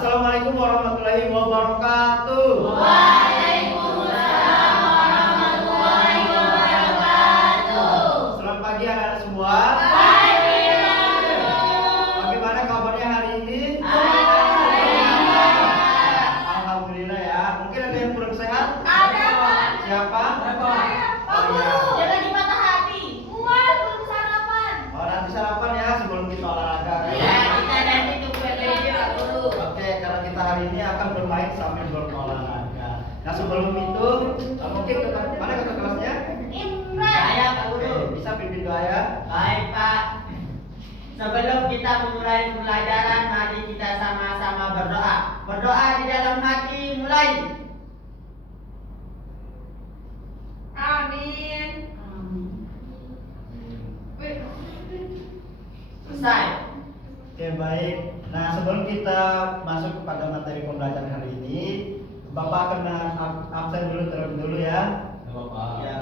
Assalamualaikum warahmatullahi wabarakatuh. Waalaikumsalam warahmatullahi wabarakatuh. Selamat pagi anak-anak semua. Pagi. Bagaimana kabarnya hari ini? Alhamdulillah. Alhamdulillah ya. Mungkin ada yang kurang sehat? Ada, Pak. Siapa? Saya, Pak Oh, iya. Guru. Dia lagi patah hati. Mual belum sarapan. Oh, nanti sarapan ya sebelum kita olahraga. Iya, kita nanti tunggu aja Pak Guru. Oke, karena kita hari ini akan bermain sambil berolahraga. Nah, sebelum itu mungkin mana kakak kelasnya? Imran. Saya Pak Oke, Guru. bisa pimpin doa ya. Baik Pak. Sebelum kita memulai pembelajaran, mari kita sama-sama berdoa. Berdoa di dalam hati, mulai. Amin. Selesai. Oke, baik. Nah, sebelum kita masuk kepada materi pembelajaran hari ini, Bapak akan absen dulu terlebih dulu ya. Ya,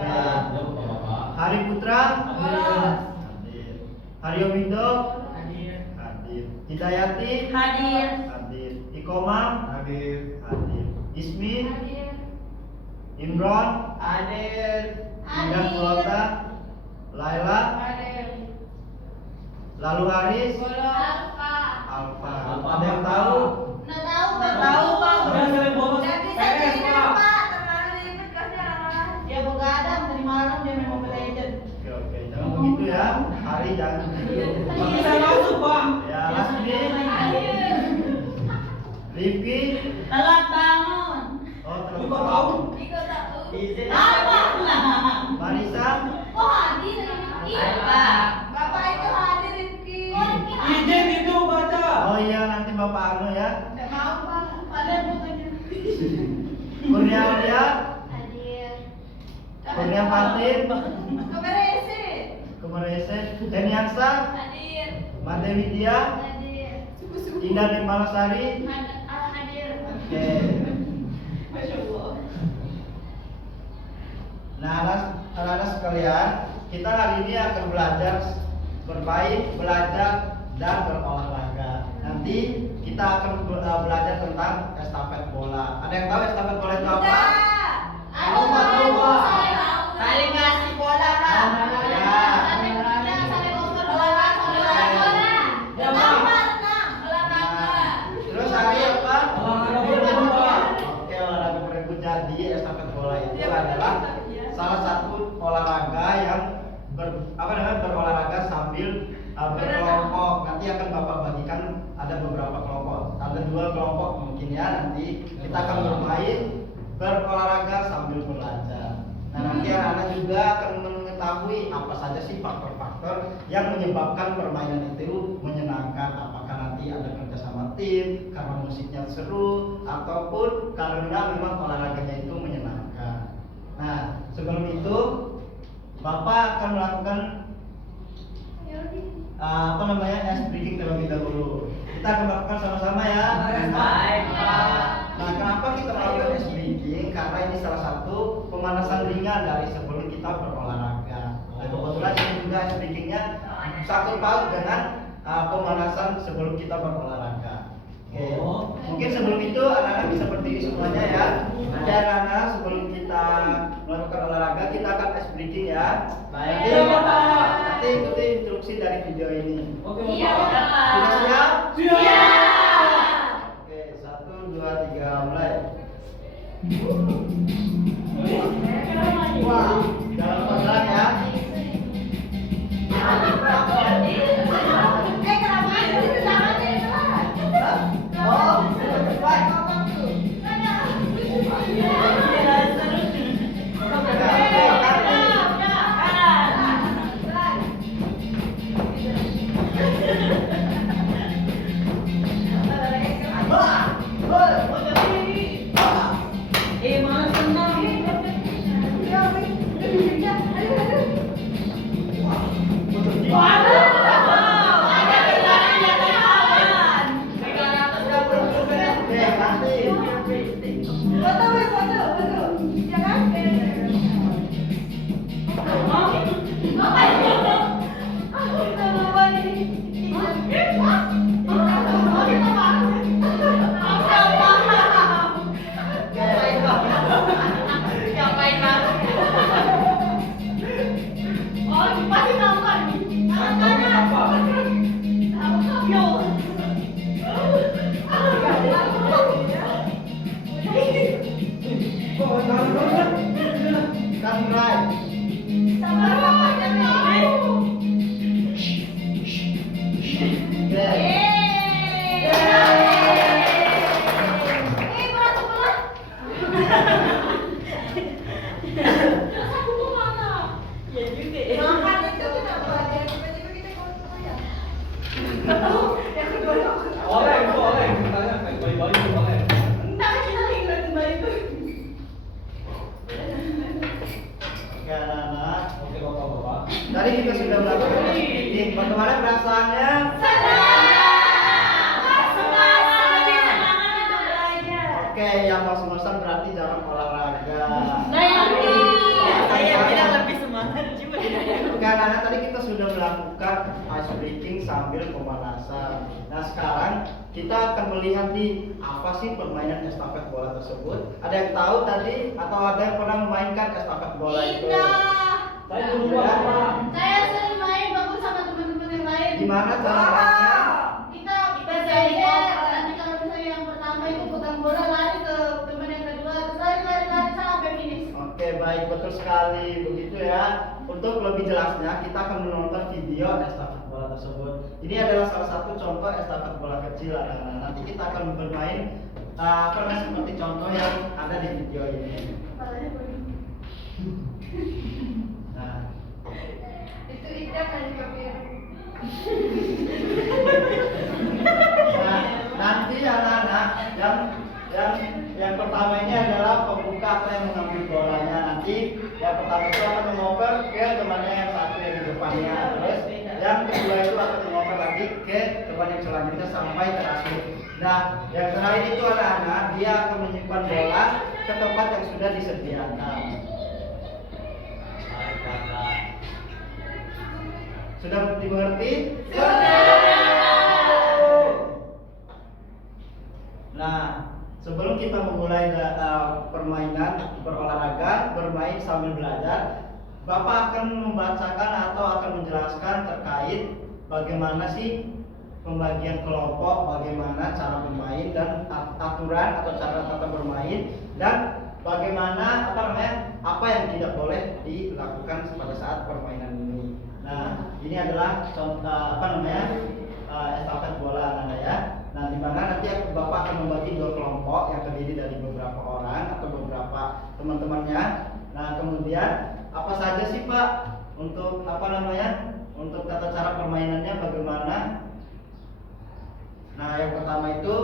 Hari Putra Bolos. hadir. Haryo Windo Hadir. hadir. Hidayati Hadir. hadir. Ikomah Hadir. hadir. Ismi Hadir. Imron Hadir. Indah Kulota Laila Hadir. lalu Haris Bolos. Alfa. Alfa. Ada yang tahu? Nggak tahu. Nggak tahu, Pak. Udah sering bolos. Nanti saya ini Pak. Terlalu ribet kelasnya anak-anak. Dia begadang dari malam dia main Mobile Legends. Oke, jangan begitu ya. Hari jangan begitu. Bisa masuk, Pak. Ya, Lasmi, Rifki, Telat bangun. oh Lu terus kok tahu? Iko tahu. Izin apa? Marisa, Oh hadir. Hai, Pak. Bapak itu hadir Rifki. Izin itu baca. oh iya nanti Bapak Arno ya. Nggak mau Pak. Padahal bukannya. Kurnia Aulia, Hadir. Kurnia Fatin, Keberesi. Kumarese, Deniansa, Hadir. Made Widya, Hadir. Indah Nirmalasari. Hadir. Oke. Masya Allah. Nah, anak-anak sekalian, kita hari ini akan belajar bermain, belajar dan berolahraga. Nanti kita akan belajar tentang estafet bola. Ada yang tahu estafet bola itu apa? Tahu, Pak, tahu, Pak. Saling ngasih bola, Pak. Ya. Terus hari apa? Olahraga berebut, Pak. Oke, olahraga berebut. Jadi estafet bola itu adalah salah satu olahraga yang berolahraga sambil berkelompok. Nanti akan Bapak bagikan ada beberapa kelompok. Ada 2 kelompok mungkin ya. Nanti kita akan bermain berolahraga sambil belajar. Nah, nanti anak-anak juga akan mengetahui apa saja sih faktor-faktor yang menyebabkan permainan itu menyenangkan. Apakah nanti ada kerja sama tim, karena musiknya seru, ataupun karena memang olahraganya itu menyenangkan. Nah, sebelum itu Bapak akan melakukan ice breaking terlebih dahulu. Kita akan melakukan sama-sama ya. Baik, Pak. Nah, kenapa kita melakukan ice breaking? Karena ini salah satu pemanasan ringan dari sebelum kita berolahraga. Nah, kebetulan ini juga ice breakingnya satu paut dengan pemanasan sebelum kita berolahraga. Oke. Mungkin sebelum itu anak-anak bisa berdiri semuanya ya. Nanti anak-anak sebelum kita melakukan olahraga kita akan ice breaking ya. Baik. Nanti, Iya, Bapak. nanti ikuti instruksi dari video ini. Oke, Iya, Bapak. Bapak. Sudah siap? Siap. Oke, 1, 2, 3, mulai. Wah, dalam pelan ya. Kenapa itu tangannya telat? Oh, cepat. Mana senang. Oke, nanti. Apa yang ngos-ngosan berarti jarang olahraga. Saya bilang lebih semangat juga. Enggak, anak tadi kita sudah melakukan ice breaking sambil pemanasan. Nah sekarang kita akan melihat di apa sih permainan estafet bola tersebut. Ada yang tahu tadi atau ada yang pernah memainkan estafet bola itu? Saya dulu Pak. Saya sering main bagus sama teman-teman yang lain. Gimana cara mainnya? Kita jajar. Nanti kalau misalnya yang pertama itu pegang bola lari ke teman yang kedua, terus lari sampai finish. Oke, baik, betul sekali. Begitu ya. Untuk lebih jelasnya, kita akan menonton video estafet bola tersebut. Ini adalah salah satu contoh estafet bola kecil anak-anak. Nanti kita akan bermain seperti contoh yang ada di video ini. Kepalanya begini. Nah, Itu Ida kali kafir. nah, nanti anak-anak yang pertama ini adalah pembuka atau yang mengambil bolanya. Nanti yang pertama itu akan mengoper ke temannya yang satu yang di depannya. Terus yang kedua itu akan mengoper lagi ke teman yang selanjutnya sampai terakhir. Nah, yang terakhir itu anak-anak dia akan menyimpan bola ke tempat yang sudah disediakan. Sudah dimengerti? Nah, sebelum kita memulai permainan berolahraga, bermain sambil belajar, Bapak akan membacakan atau akan menjelaskan terkait bagaimana sih pembagian kelompok, bagaimana cara bermain dan aturan atau cara tata bermain dan bagaimana apa yang tidak boleh dilakukan pada saat permainan ini. Nah, ini adalah contoh estafet bola anak-anak ya. Nah, di mana nanti Bapak akan membagi dua kelompok yang terdiri dari beberapa orang atau beberapa teman-temannya. Nah, kemudian apa saja sih Pak untuk untuk tata cara permainannya bagaimana? Nah, yang pertama itu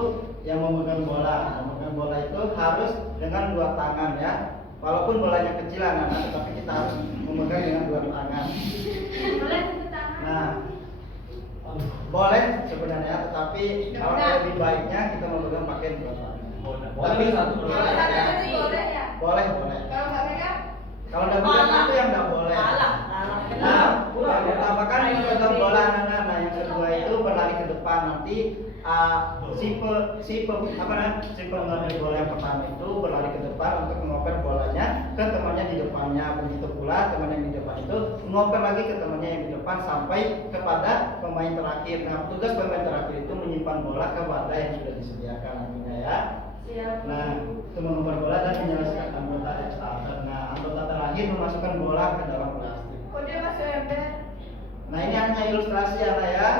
yang memegang bola. Memegang bola itu harus dengan dua tangan ya. Walaupun bolanya kecil anak-anak, tetapi kita harus memegang dengan dua tangan. Boleh satu tangan. Nah, boleh sebenarnya, tetapi kalau lebih baiknya kita memegang pakai dua tangan. Boleh satu. Kalau satu tangan boleh ya. Boleh. Kalau nggak pegang, Kalau nggak pegang itu yang nggak boleh. Nah, yang pertama kan memegang bola anak-anak. Nah, yang kedua itu berlari ke depan. Nanti si pengambil bola yang pertama itu berlari ke depan untuk mengoper bolanya ke temannya di depannya. Begitu pula teman yang di depan itu mengoper lagi ke temannya yang di depan sampai kepada pemain terakhir. Nah, tugas pemain terakhir itu menyimpan bola ke wadah yang sudah disediakan nantinya ya. Nah, itu mengoper bola dan menyelesaikan anggota estafet. Nah, anggota terakhir memasukkan bola ke dalam plastik. kok dia masuk ember? Nah, ini hanya ilustrasi anak ya.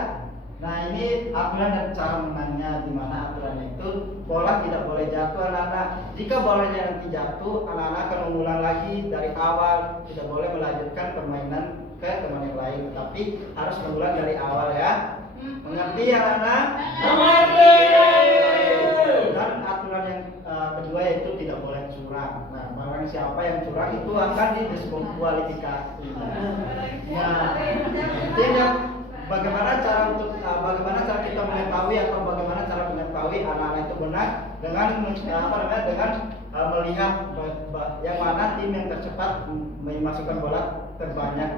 Nah, ini aturan dan cara menangnya, di mana aturannya itu bola tidak boleh jatuh anak-anak. Jika bolanya nanti jatuh, anak-anak akan mengulang lagi dari awal. Tidak boleh melanjutkan permainan ke teman yang lain, tetapi harus mengulang dari awal ya. Mengerti anak-anak? Mengerti. Dan aturan yang kedua yaitu tidak boleh curang. Nah, barang siapa yang curang itu akan didiskualifikasi. Nah, tidak. Bagaimana cara kita mengetahui atau bagaimana cara mengetahui anak-anak itu benar dengan melihat yang mana tim yang tercepat memasukkan bola terbanyak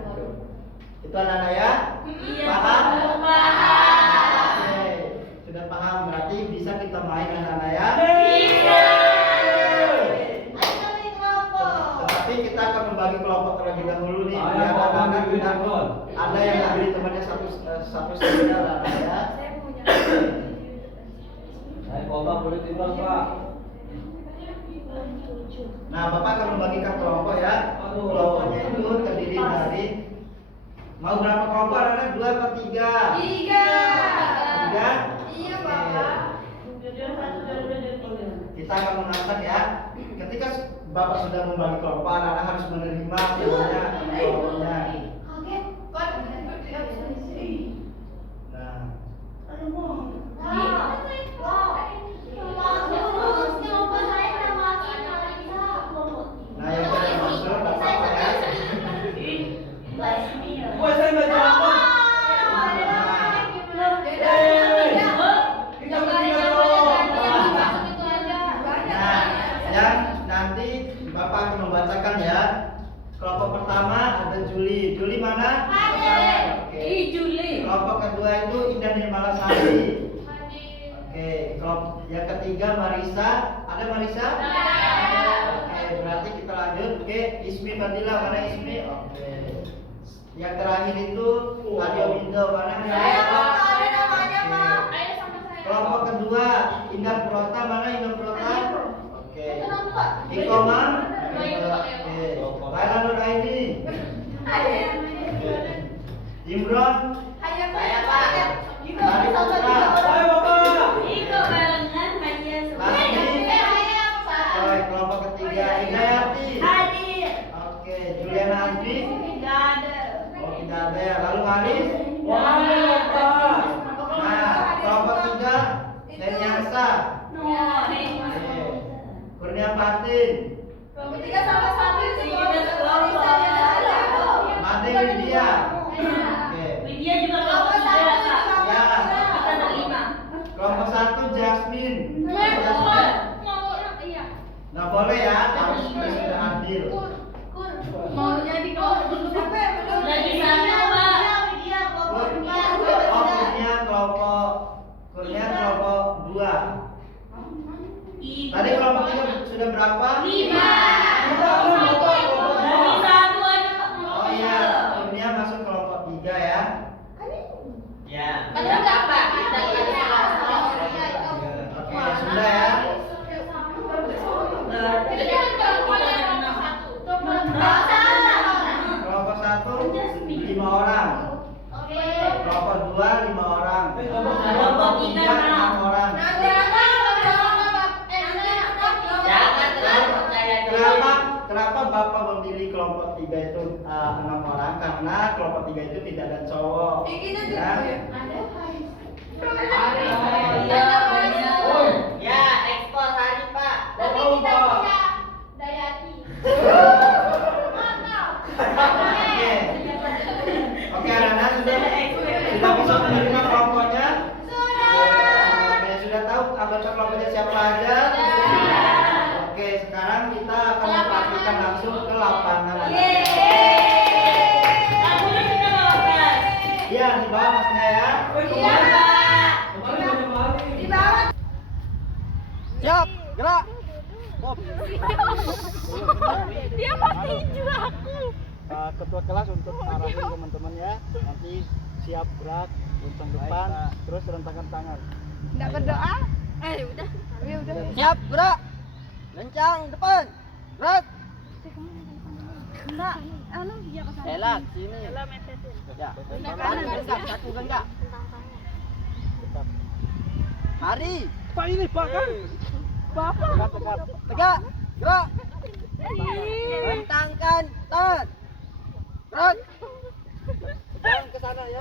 itu anak-anak ya? Paham? Oke, sudah paham, berarti bisa kita main anak-anak ya? Tetapi kita akan membagi kelompok terlebih dahulu nih. Biar anak-anak ada yang berdiri temannya satu saja lah ya. Saya punya. Saya Bapak boleh timbang Pak. Nah, Bapak akan membagikan kelompok ya. Kelompoknya itu terdiri dari mau berapa kelompok anak-anak? 2 atau 3? 3? Iya, Bapak. Kita akan mengatur ya. Ketika Bapak sudah membagi kelompok, anak-anak harus menerima semuanya kelompoknya. Kaget. Kok tidak bisa di sini? Nah, nah yang tidak masuk Bapak ya. Wah, saya nggak jawab. Kita bertiga dong. Nah, Kelompok pertama ada Juli. Juli mana? Ada. Oke. Ih, Juli. Kelompok kedua itu Indah Nirmala Sari. Oke. Kelompok yang ketiga Marisa. Ada Marisa? Ada. Oke. Berarti kita lanjut. Oke. Ismi Fadila. Mana Ismi? Oke. Yang terakhir itu Adio Window. Mana? Saya Pak, ada namanya Oke. Pak. Ayo sama saya. Kelompok kedua Indah Prota. Mana Indah Prota? Oke. Itu nama Pak. Ikoma. Baik, Pak. Oke. Laila Nur Aini. Ada. Imron. Saya Saya, Pak. Iko sama tiga Ayo orang. Bapak. Iko barengan hanya Lagi. Oke, kelompok ketiga Hidayati. Hadir. Oke, Juliana Azmi. Tidak ada. Oh, tidak ada ya. Lalu Haris. Wah, Bapak. Nah, kelompok tiga Neniasa. Oke. Kurnia Fatin. Kelompok tiga sama-sama sih. Made Widya. Oke. Widya juga kelompok tiga, Kak. Ya. Kita ada 5. Kelompok satu Jasmine. Iya. Nggak boleh ya, harus sudah adil. Maunya di kelompok siapa yang belum? Lagi sana, Pak. Widya kelompok 2. Oh, Kurnia kelompok 2. Tadi kelompok 3 sudah berapa? 5. Kita belum Bapak. Lagi satu aja, Pak. Oh iya, Kurnia masuk kelompok 3 ya. Ya. Betul nggak, Pak? Kita Oke, sudah ya. Kelompok 1 5 orang. Kelompok 2 5 orang. Kelompok 3 6 orang. Jangan terlalu percaya diri. Kenapa Bapak memilih kelompok 3 itu 6 orang? Karena kelompok 3 itu tidak ada cowok. Ya. Ya, ekspor hari Pak. Oke. Oke, anak-anak sudah bisa menerima kelompoknya? Oke, sudah tahu anggota kelompoknya siapa aja? Oke, sekarang kita akan mempraktikkan langsung ke lapangan. Iya, di bawah masnya ya. Kemarin banyak kali. Siap, gerak. Bob. Dia pastiin juga aku. Ketua kelas untuk arahin teman-teman ya. Nanti siap gerak, rentang depan, terus rentangkan tangan. Enggak berdoa? Udah. Ya udah. Siap, gerak. Lencang depan. Gerak. Enggak, dia ke sana. Elak sini. Ya. Kanan, Genggam, satu genggam. Hari. Pak ini Pak kan. Tegak, tegak. Tegak. Gerak. Rentangkan tangan. Gerak. Jangan ke sana ya.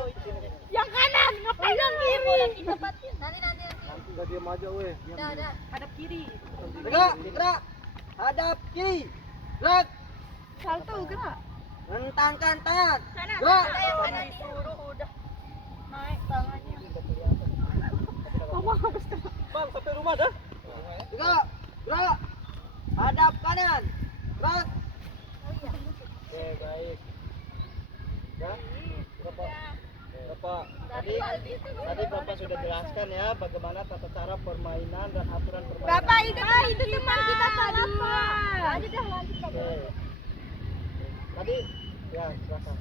Yang kanan, ngapain yang kiri? Nanti. Enggak diam aja weh. Hadap kiri. Tegak, gerak. Hadap kiri. Gerak. Salto gerak. Rentangkan tangan. Gerak. Disuruh udah naik tangannya. Bang, sampai rumah dah. Tegak. Gerak. Hadap kanan. Gerak. Oke, baik. Ya. Bapak, tadi Bapak sudah jelaskan ya bagaimana tata cara permainan dan aturan permainan. Bapak itu teman kita salah, Pak. Oke. Tadi ya, silakan.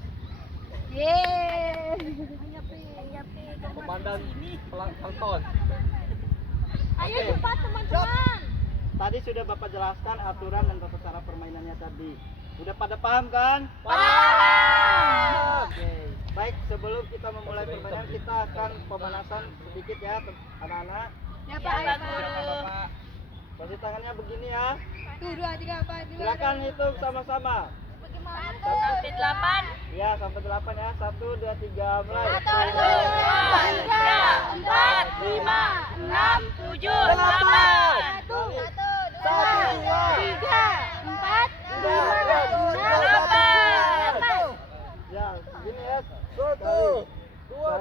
Komandan pelangton. Ayo Oke. cepat teman-teman. Tadi sudah Bapak jelaskan aturan dan tata cara permainannya tadi. Udah pada paham kan? Paham. Oke. Baik, sebelum kita memulai permainan kita akan pemanasan sedikit ya, anak-anak. Ya Pak, Guru. Posisi tangannya begini ya. 1, 2, 3, 4, 5. Silakan hitung sama-sama. Sampai 8. Ya, sampai 8 ya. 1, 2, 3, mulai. 1, 2, 3, 4, 5, 6, 7, 8. 1, 2, 3, 4, 5, 6, 8. Ya, gini ya. 1, 2,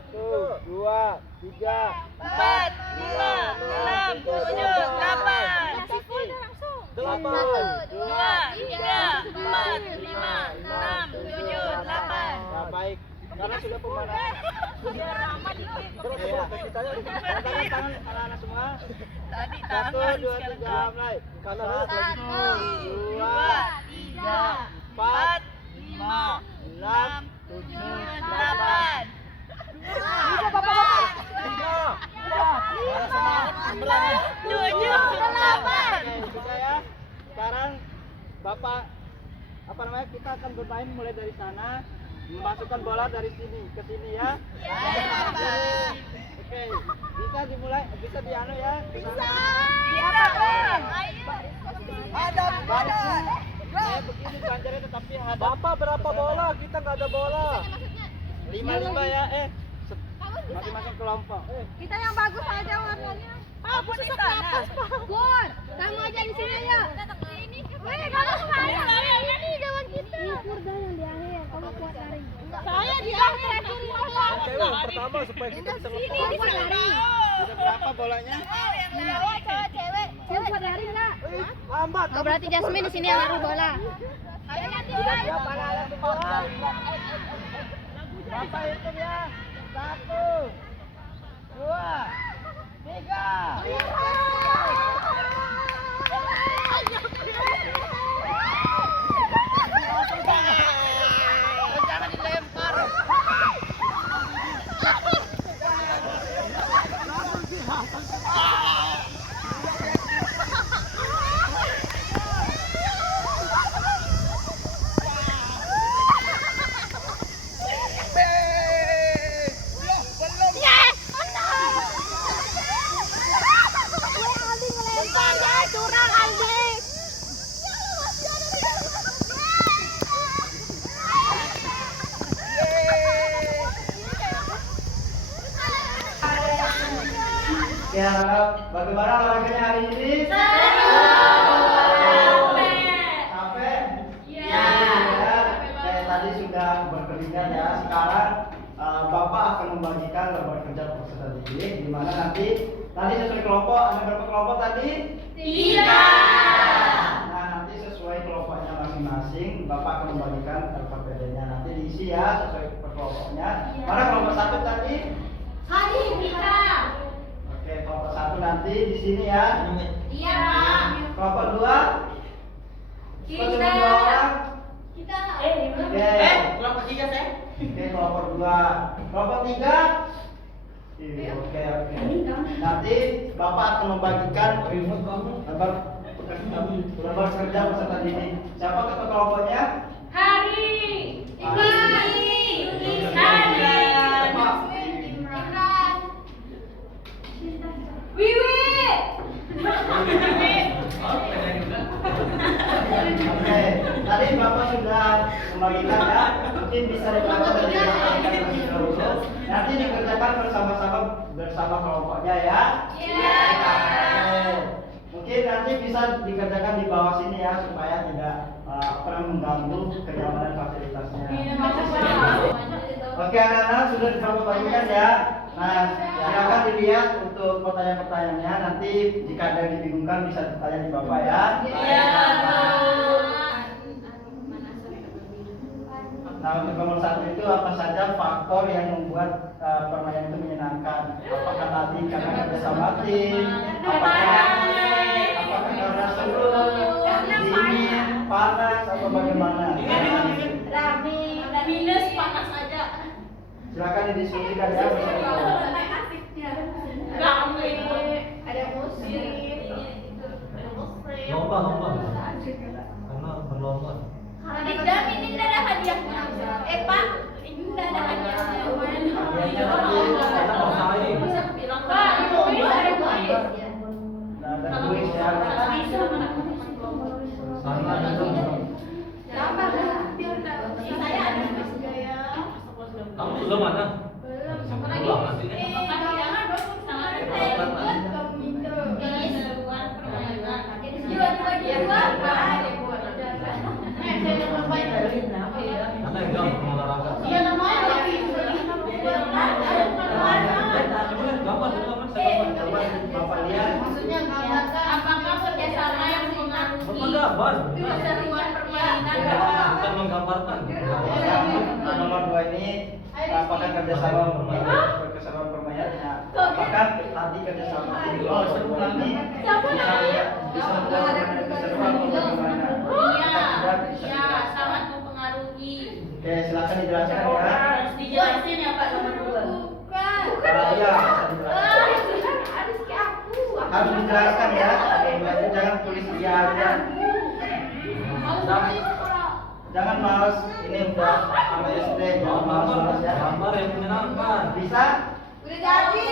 3, 4, 5, 6, 7, 8. 8. 2, 3, 4, 5, 6, Karena sudah pemanasan. Terus kita ya. Tangan anak-anak semua. Tadi 1, 2, 3 mulai. Kanan 1, 2, 3, 4, 5, 6, 7, 8. Sudah ya. Sekarang Bapak kita akan bermain mulai dari sana, memasukkan bola dari sini ke sini ya. Oke, bisa dimulai, bisa dianu ya. Ada begini ganjarnya tetapi hadap. Bapak berapa bola? Kita nggak ada bola. 5 ya. Masing-masing kelompok. Kita yang bagus aja warnanya. Aku susah napas, Pak. Gur, kamu aja di sini aja. Wih, kamu kemana? Ini jalan kita. Gur dah yang di akhir. Kamu kuat lari. Saya di akhir. Cewek yang pertama supaya kita bisa Ini lepas. lari. Sudah berapa bolanya? Cewek. Cewek kuat lari enggak? Lambat. Oh, berarti Jasmine di sini yang lari bola. Ayo ganti bola. Bapak hitung ya. 1, 2, 3. Jangan dilempar. Ya, bagaimana olahraganya hari ini? Capek? Iya. Kayak tadi sudah berkeringat ya. Sekarang Bapak akan membagikan lembar kerja peserta didik, di mana nanti sesuai kelompok. Ada berapa kelompok tadi? 3. Nah, nanti sesuai kelompoknya masing-masing, Bapak akan membagikan LKPD-nya. Nanti diisi ya sesuai per kelompoknya. Mana kelompok 1 tadi? Oke, kelompok 1 nanti di sini ya. Iya, Pak. Kelompok 2? Kok cuma 2 orang? Oke. Kelompok 3 saya. Oke, kelompok 2. Kelompok 3? Oke. Nanti Bapak akan membagikan lembar kerja peserta didik. Siapa ketua kelompoknya? Oke, tadi Bapak sudah membagikan ya. Mungkin bisa dibaca dari nanti dikerjakan bersama kelompoknya ya. Iya. Mungkin nanti bisa dikerjakan di bawah sini ya supaya tidak pernah mengganggu kenyamanan fasilitasnya. Oke, anak-anak sudah dibagikan ya. Nah, silakan dilihat untuk pertanyaan-pertanyaannya. Nanti jika ada yang dibingungkan bisa ditanya di Bapak ya. Iya. Nah, untuk nomor 1 itu apa saja faktor yang membuat permainan itu menyenangkan? Apakah tadi karena kerjasama tim? Apakah karena seru, dingin, panas, atau bagaimana? Minus panas aja. Silakan didiskusikan ya bersama. Ada musik. Lomba. Karena berlomba. Ini tidak ada hadiahnya. Pak, ini tidak ada hadiahnya. Hadiahnya nanti Kita mau saing. Pak, kuis ada kuis. ada kuis ya. Sana itu. Gambar lah, biar saya ada kuis juga ya. Kamu sudah mana? Pulang nanti. Jangan dong, sangat ikut komite. Seruan permainan. Jiwa-jiwa Mana yang jauh sama olahraga? iya namanya Gambar dulu mas. Coba Bapak lihat. maksudnya gambarkan apakah kerjasama yang mengaruhi Gambar. keseruan permainan Bukan menggambarkan. Nomor 2 ini apakah kerjasama permainan? Apakah tadi kerjasama ini bisa membuat permainan itu seru atau bagaimana? Iya, sangat mempengaruhi. Oke, silakan dijelaskan ya. Harus dijelasin ya Pak nomor 2. Iya, bisa dijelaskan. Harus dijelaskan ya. Oke, jangan tulis iya aja. Jangan malas, ini udah sama SD, jangan malas ya. Gambar yang menyenangkan. Bisa? Udah jadi.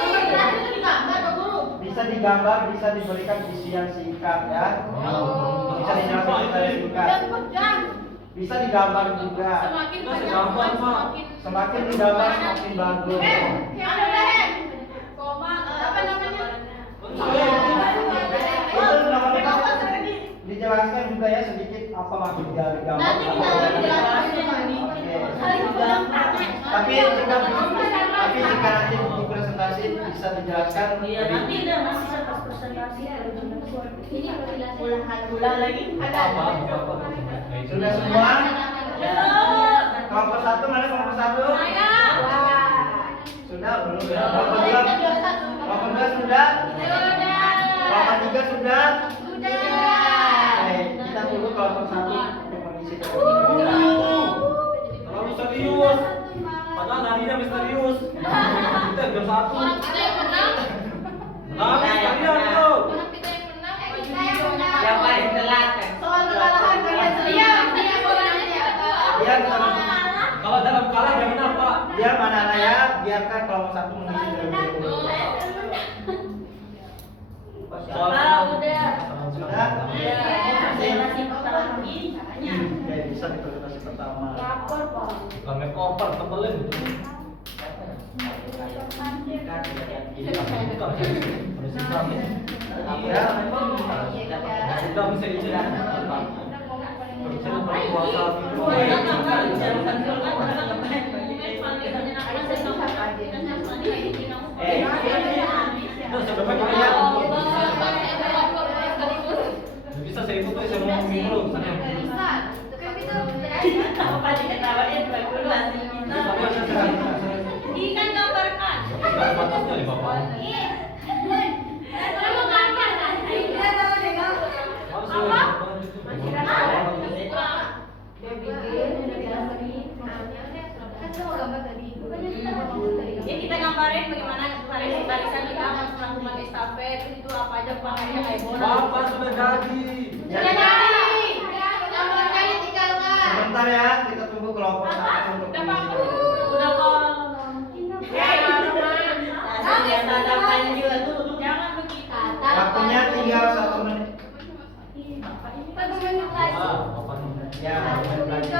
Bisa digambar, bisa diberikan isian singkat ya. Bisa dijelaskan secara singkat. Bisa digambar juga. Semakin Bisa banyak digambar, Pak. Semakin digambar semakin bagus. Koma, apa namanya? Itu namanya dijelaskan juga ya sedikit apa maksud dari gambar. Nanti kita jelasin. Tapi jika nanti di presentasi bisa dijelaskan. Iya, nanti udah masih pas presentasi. Ini Ulang lagi. Apa? Sudah semua? Ya. Kelompok 1 mana kelompok 1? Sudah belum? Kelompok 2 sudah? Kelompok 3 sudah? Oke, kita tunggu kelompok 1 untuk mengisi Terlalu serius. Padahal harinya misterius. Kita jam 1. Nah, kalian tuh. Yang paling telat kan. Biar teman Kalau dalam kalah jangan apa? biar mana ya biarkan kelompok 1 mengisi terlebih dahulu. Udah. Sudah? Presentasi pertama ini. Oke, bisa di presentasi pertama. Bukan make over, tebelin. Bukan. Harus hitam ya. Ya. Hitam bisa izin. Saya berpuasa gitu. Nah, sebenarnya kalian bisa saya ikut tuh, saya mau ngomongin dulu sana. Apa diketawain dulu hasil kita. Ini kan gambarkan. Enggak batasnya nih Bapak. Ya kita gambarin bagaimana barisan kita melakukan estafet itu apa aja bahannya kayak bola. Bapak sudah jadi. Sebentar ya, kita tunggu kelompok 1 untuk mengisi. Udah kok. Jangan begitu. Waktunya tinggal 1 menit. Ah, Bapak nih. Ya, 1 menit lagi.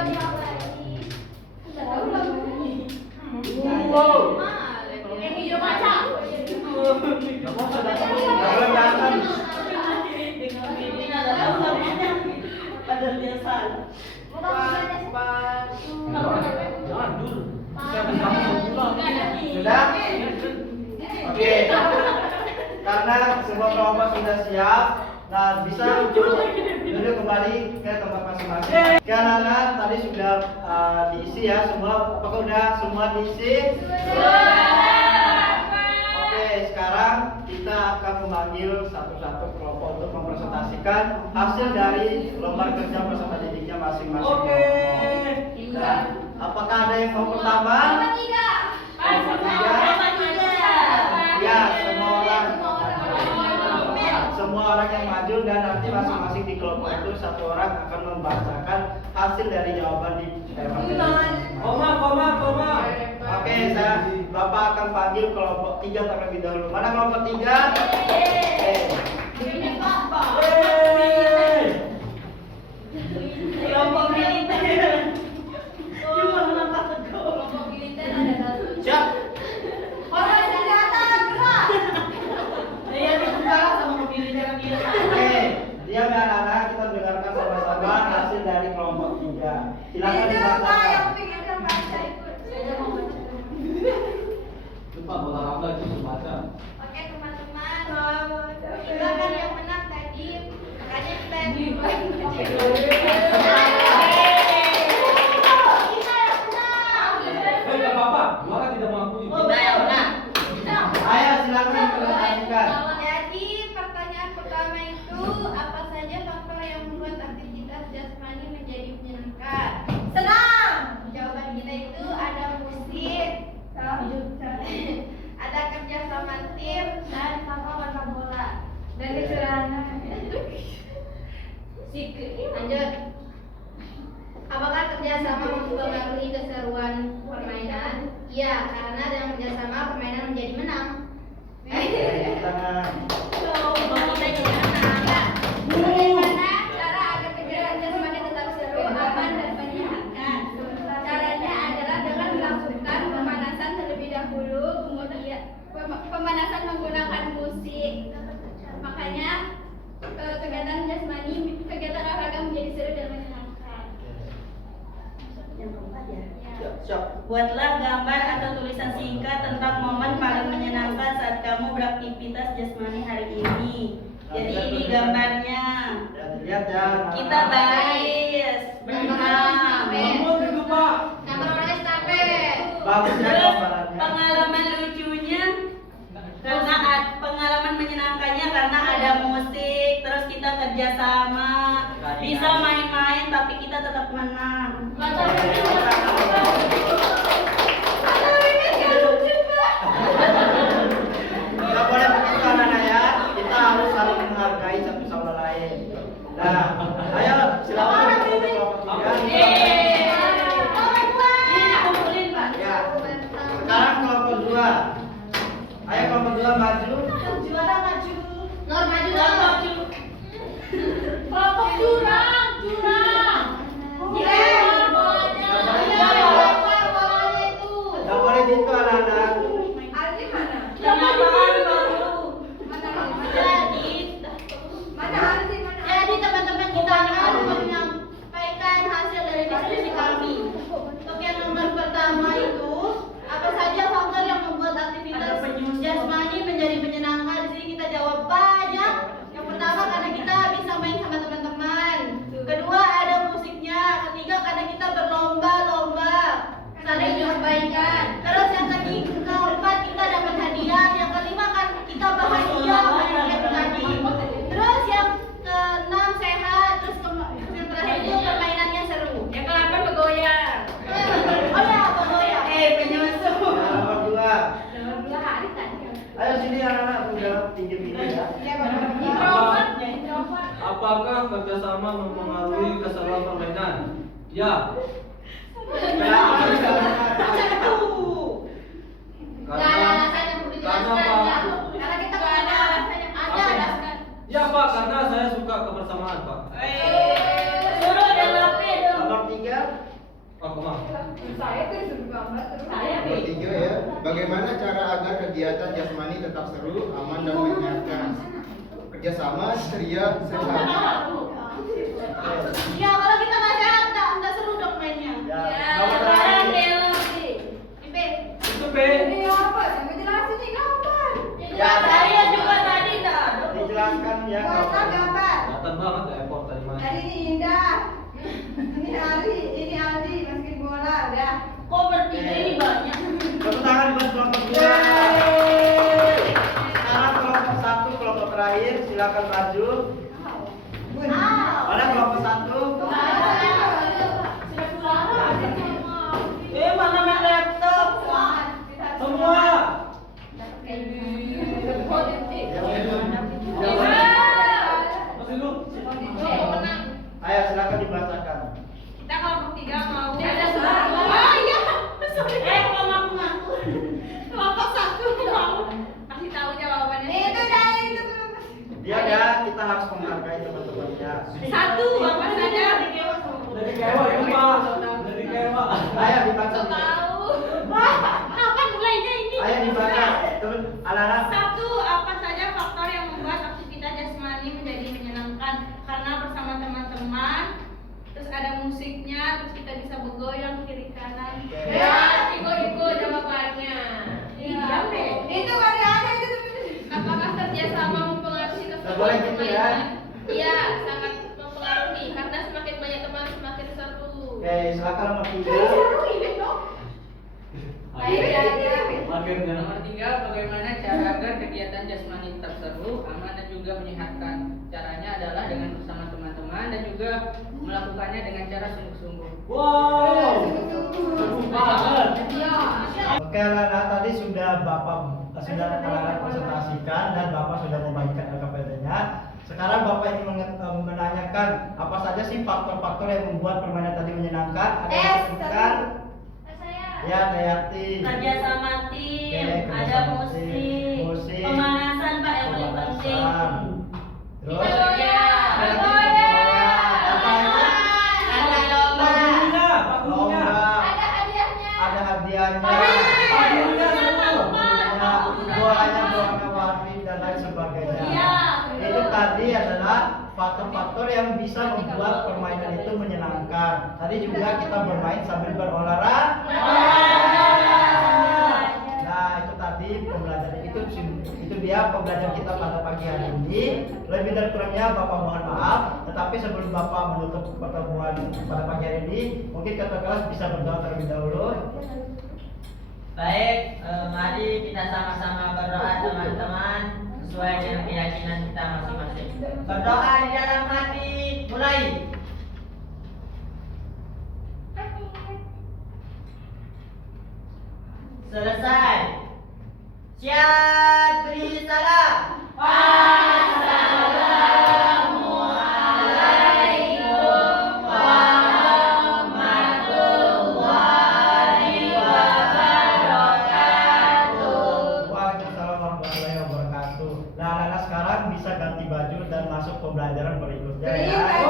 Wow. Nggak mau saya datang. Kalau datang, Padahal dia salah. Jangan dulu. Saya akan kamu pulang. sudah? Oke. Karena semua kelompok sudah siap, nah bisa duduk kembali ke tempat masing-masing. Karena tadi sudah diisi ya semua. Apakah udah semua diisi? Oke, sekarang kita akan memanggil satu-satu kelompok untuk mempresentasikan hasil dari lembar kerja peserta didiknya masing-masing. Oke. Nah, apakah ada yang mau pertama? Ya, semua orang yang maju dan nanti masing-masing di kelompok itu satu orang akan membacakan hasil dari jawaban di tema. Koma. Oke, Bapak akan panggil kelompok 3 terlebih dahulu. Mana kelompok 3? Kelompok militer. Cuma menampak teguh. Siap. Dia kalah sama militer. Oke, diam ya anak-anak, kita dengarkan sama-sama hasil dari kelompok 3. Silakan dibacakan. Lupa bola rambla itu baca. Oke teman-teman, kita kan yang menang tadi, makanya kita yang menang. Nggak apa-apa. Lanjut. Apakah kerjasama mempengaruhi keseruan permainan? Iya, karena dengan kerjasama permainan menjadi menang. Tangan. Bagaimana cara agar kegiatan jasmani tetap seru, aman, dan menyenangkan? Caranya adalah dengan melakukan pemanasan terlebih dahulu, kemudian pemanasan menggunakan musik. Makanya kegiatan olahraga menjadi seru dan menyenangkan. Yang keempat ya. Siap. Buatlah gambar atau tulisan singkat tentang momen paling menyenangkan saat kamu beraktivitas jasmani hari ini. Jadi ini gambarnya. Ya, dilihat ya. Kita baris, berenang. Itu Pak. Nomor orang estafet. Bagus ya Terus gambarannya. pengalaman lucunya, karena pengalaman menyenangkannya karena ada musik, terus kita kerjasama, bisa main-main tapi kita tetap menang. Nggak boleh begitu anak-anak ya. Kita harus saling menghargai satu sama lain. Nah, ayo silakan kelompok tiga. Kumpulin Pak. Ya. Sekarang kelompok dua. Ayo kelompok dua maju. Juara maju. Nur maju Kelompok dong. Kelompok jurang. Nggak boleh gitu anak-anak. Jadi teman-teman kita akan menyampaikan hasil dari diskusi kami. Untuk yang nomor pertama itu, apa saja faktor yang membuat aktivitas jasmani menjadi menyenangkan? Di sini kita jawab banyak. Yang pertama karena kita bisa main sama teman-teman. Kedua ada musiknya. Ketiga karena kita berlomba-lomba saling perbaikan. Terus yang keempat kita dapat hadiah. Yang kelima kan kita bahagia banyak tadi. Terus yang keenam sehat. Terus yang terakhir itu permainannya seru. Yang ke-8 bergoyang. Oh ya bergoyang. Penyusup. Nomor dua. Nomor 2 hari tadi. Ayo sini anak-anak udah tinggi-tinggi ya. Apakah kerjasama mempengaruhi keseruan permainan? Ya. Kenapa? Gak ada alasan yang perlu dijelaskan ya. Karena kita gak ada alasan yang ada alasan. Ya Pak, karena saya suka kebersamaan Pak. Suruh jawabin. Nomor tiga. Pak Kumar. Saya tuh disuruh gambar terus. Nomor 3 ya, bagaimana cara agar kegiatan jasmani tetap seru, aman dan menyenangkan? Kerjasama, ceria, sehat. Ya kalau kita nggak sehat nggak seru dong mainnya. Ya. Nomor terakhir. Itu B. Ini apa? Saya jelasin nih gambar. Ya, Saya juga tadi dah. Dijelaskan ya. gambar. Kelihatan banget ya effort tadi mas. Tadi ini Indah. Ini Ali, ini Aldi masukin bola udah. Kok bertiga ini banyak? Tepuk tangan buat kelompok dua. Sekarang kelompok satu, kelompok terakhir, silakan maju. Mana kelompok satu? Mana main laptop? Semua. Masih lu. Ayo silakan dibacakan. Kita kelompok 3 mau. Ada suara. Oh iya. Kelompok ngaku. Kelompok 1 mau. Kasih tahu jawabannya. Itu dah itu. Dia ya, kita harus menghargai teman-temannya. 1 apa saja? Dari kewa itu Pak. Dari kewa. Ayo dibaca. Kapan mulainya ini? Ayo dibaca. Teman anak-anak. 1. Apa saja faktor yang membuat aktivitas jasmani menjadi menyenangkan? Karena bersama teman-teman, terus ada musiknya, terus kita bisa bergoyang kiri kanan. Ya, ikut jawabannya. Iya. Itu kali ada itu. Apakah kerjasama mempengaruhi Nggak boleh keseruan gitu ya. permainan? Iya, sangat mempengaruhi karena semakin banyak teman semakin seru. Oke, silakan nomor 3. Ini dong. Akhirnya. Nomor 3, bagaimana cara agar kegiatan jasmani tetap seru, aman dan juga menyehatkan? Caranya adalah dengan bersama teman-teman dan juga melakukannya dengan cara sungguh-sungguh. Wow. Seru banget. Oke, anak-anak tadi sudah anak-anak presentasikan dan Bapak sudah membagikan LKPD-nya. Sekarang Bapak ingin menanyakan apa saja sih faktor-faktor yang membuat permainan tadi menyenangkan? Ada yang disebutkan? Ya, Dayati. Kerjasama tim, Oke, ada kerjasama musik, tim, musik, pemanasan Pak yang paling penting. pemanasan. Terus? Kerja. Apa lagi? Ada lomba. Lomba. Ada hadiahnya. Ada hadiahnya. Padunya semua. Doanya warna-warni dan lain sebagainya. Iya. Itu tadi adalah faktor-faktor yang bisa membuat permainan itu menyenangkan. Tadi juga kita bermain sambil berolahraga. Nah, itu tadi pembelajaran itu dia pembelajaran kita pada pagi hari ini. Lebih dan kurangnya Bapak mohon maaf, tetapi sebelum Bapak menutup pertemuan pada pagi hari ini, mungkin ketua kelas bisa berdoa terlebih dahulu. Baik, mari kita sama-sama berdoa teman-teman sesuai dengan keyakinan kita masing-masing. Berdoa di dalam hati, mulai. Selesai. Siap, beri salam. Assalamualaikum warahmatullahi wabarakatuh. Waalaikumsalam warahmatullahi wabarakatuh. Nah, anak-anak sekarang bisa ganti baju dan masuk pembelajaran berikutnya ya.